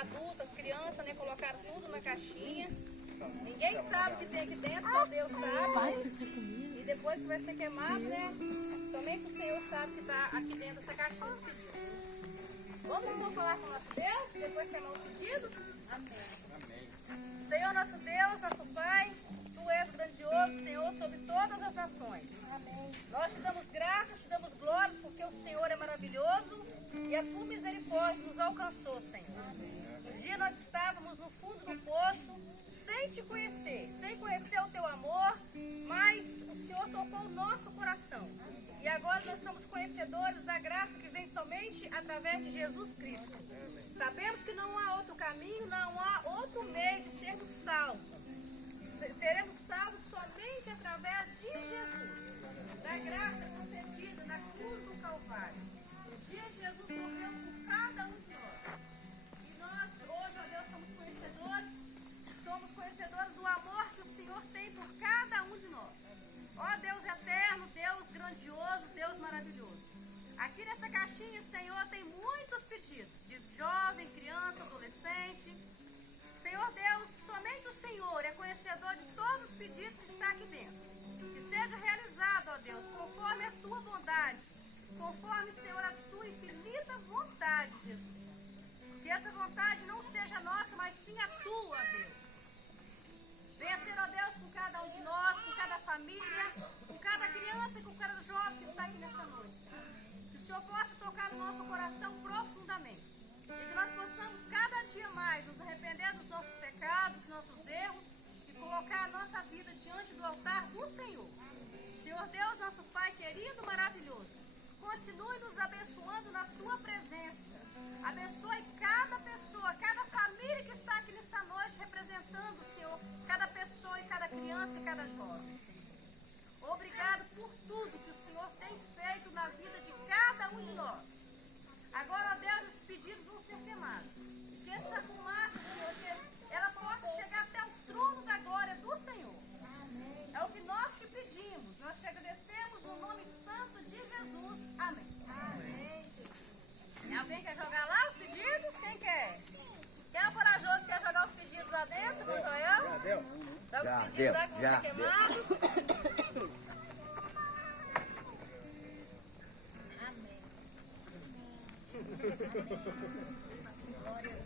adultos, as crianças, né, colocaram tudo na caixinha. Ninguém sabe o que tem aqui dentro, só Deus sabe. E depois que vai ser queimado, né? Somente o Senhor sabe que está aqui dentro dessa caixinha dos pedidos. Vamos então falar com o nosso Deus, depois queimar os pedidos? Amém. Senhor nosso Deus, nosso Pai, Tu és grandioso, Senhor, sobre todas as nações. Amém. Nós te damos graças, te damos glórias, porque o Senhor é maravilhoso e a Tua misericórdia nos alcançou, Senhor. Um dia nós estávamos no fundo do poço, sem te conhecer, sem conhecer o Teu amor, mas o Senhor tocou o nosso coração. E agora nós somos conhecedores da graça que vem somente através de Jesus Cristo. Sabemos que não há outro caminho, não há outro meio de sermos salvos. Seremos salvos somente através de Jesus, da graça concedida na cruz do Calvário. Um dia Jesus morreu por cada um de nós. E nós, hoje, ó Deus, somos conhecedores do amor que o Senhor tem por cada um de nós. Ó Deus eterno, Deus grandioso, Deus maravilhoso. Aqui nessa caixinha, Senhor, tem muitos pedidos de jovem, criança, adolescente. Senhor Deus, somente o Senhor é conhecedor de todos os pedidos que está aqui dentro. Que seja realizado, ó Deus, conforme a Tua bondade, conforme, Senhor, a Sua infinita vontade, Jesus. Que essa vontade não seja nossa, mas sim a Tua, Deus. Venha ser, ó Deus, com cada um de nós, com cada família, com cada criança e com cada jovem que está aqui nessa noite. Que o Senhor possa tocar no nosso coração profundamente. E que nós possamos cada dia mais nos arrepender dos nossos pecados, dos nossos erros e colocar a nossa vida diante do altar do Senhor. Senhor Deus, nosso Pai querido, maravilhoso, continue nos abençoando na Tua presença. Abençoe cada pessoa, cada família que está aqui nessa noite representando, Senhor, cada pessoa e cada criança e cada jovem. Obrigado por tudo que o Senhor tem feito na vida de cada um de nós. Agora, ó Deus, esses pedidos vão ser queimados. Que essa fumaça, Senhor, que ela possa chegar até o trono da glória do Senhor. É o que nós te pedimos. Nós te agradecemos no nome santo de Jesus. Amém. Amém. Alguém quer jogar lá os pedidos? Quem quer? Quem é o corajoso que quer jogar os pedidos lá dentro, meu Joel? Já deu. Joga os pedidos lá que vão ser queimados. Amém. Glória a Deus.